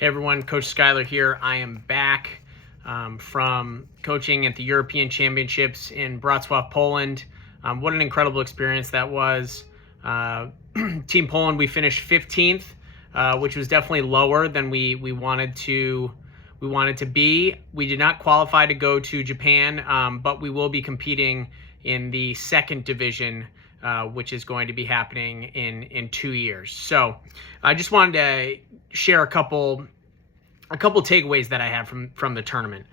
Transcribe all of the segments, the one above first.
Hey everyone, Coach Schuyler here. I am back from coaching at the European Championships in Wrocław, Poland. What an incredible experience that was. Team Poland, we finished 15th, which was definitely lower than we wanted to be. We did not qualify to go to Japan, but we will be competing in the second division, which is going to be happening in 2 years. So I just wanted to share a couple takeaways that I had from the tournament.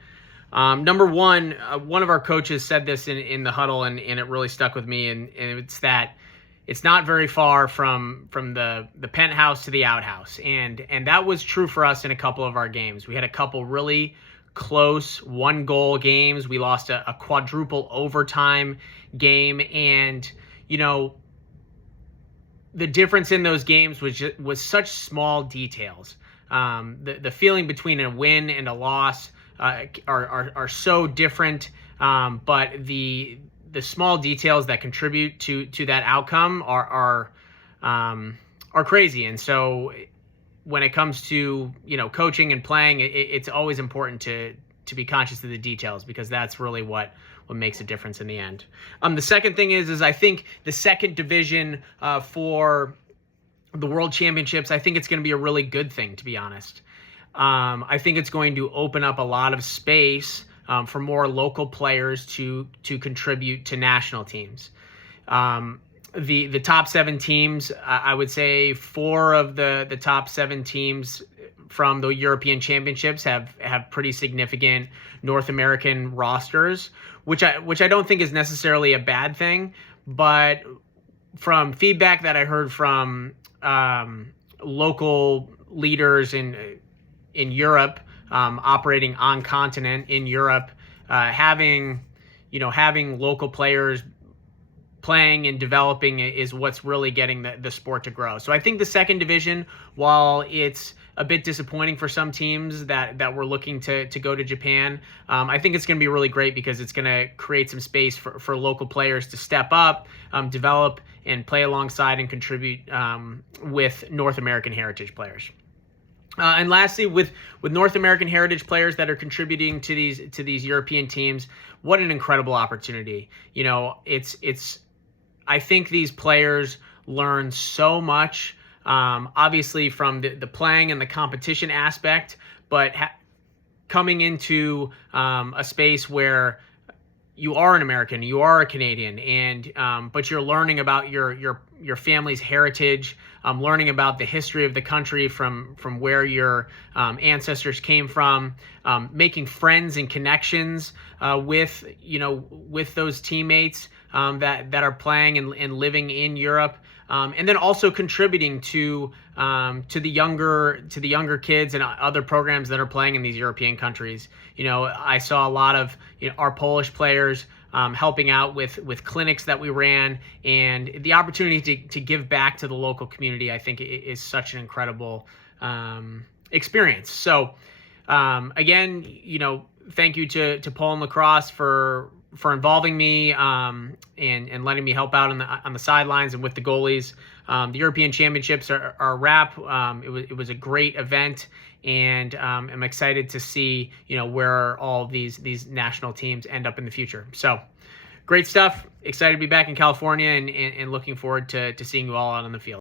Number one of our coaches said this in the huddle, and it really stuck with me, and it's that it's not very far from the penthouse to the outhouse, and that was true for us in a couple of our games. We had a couple really close one-goal games. We lost a quadruple overtime game, and the difference in those games was such small details. The feeling between a win and a loss are so different, but the small details that contribute to that outcome are crazy. And so when it comes to coaching and playing, it's always important to be conscious of the details, because that's really what makes a difference in the end. The second thing is I think the second division for the World Championships, I think it's going to be a really good thing, to be honest. I think it's going to open up a lot of space for more local players to contribute to national teams. The top 7 teams, I would say 4 of the top 7 teams from the European Championships have pretty significant North American rosters, which I don't think is necessarily a bad thing. But from feedback that I heard from local leaders in Europe, operating on continent in Europe, having local players playing and developing is what's really getting the sport to grow. So I think the second division, while it's a bit disappointing for some teams that were looking to go to Japan, I think it's going to be really great, because it's going to create some space for local players to step up, develop, and play alongside and contribute with North American heritage players. And lastly, with North American heritage players that are contributing to these European teams, what an incredible opportunity. I think these players learn so much, obviously from the playing and the competition aspect, but coming into a space where you are an American, you are a Canadian, and but you're learning about your family's heritage, learning about the history of the country from where your ancestors came from, making friends and connections with those teammates that are playing and living in Europe. And then also contributing to the younger kids and other programs that are playing in these European countries. I saw a lot of our Polish players helping out with clinics that we ran, and the opportunity to give back to the local community, I think, is such an incredible experience. So again, thank you to Poland Lacrosse for involving me and letting me help out on the sidelines and with the goalies. The European Championships are a wrap. It was a great event, and I'm excited to see where all these national teams end up in the future. So great stuff. Excited to be back in California, and looking forward to seeing you all out on the field.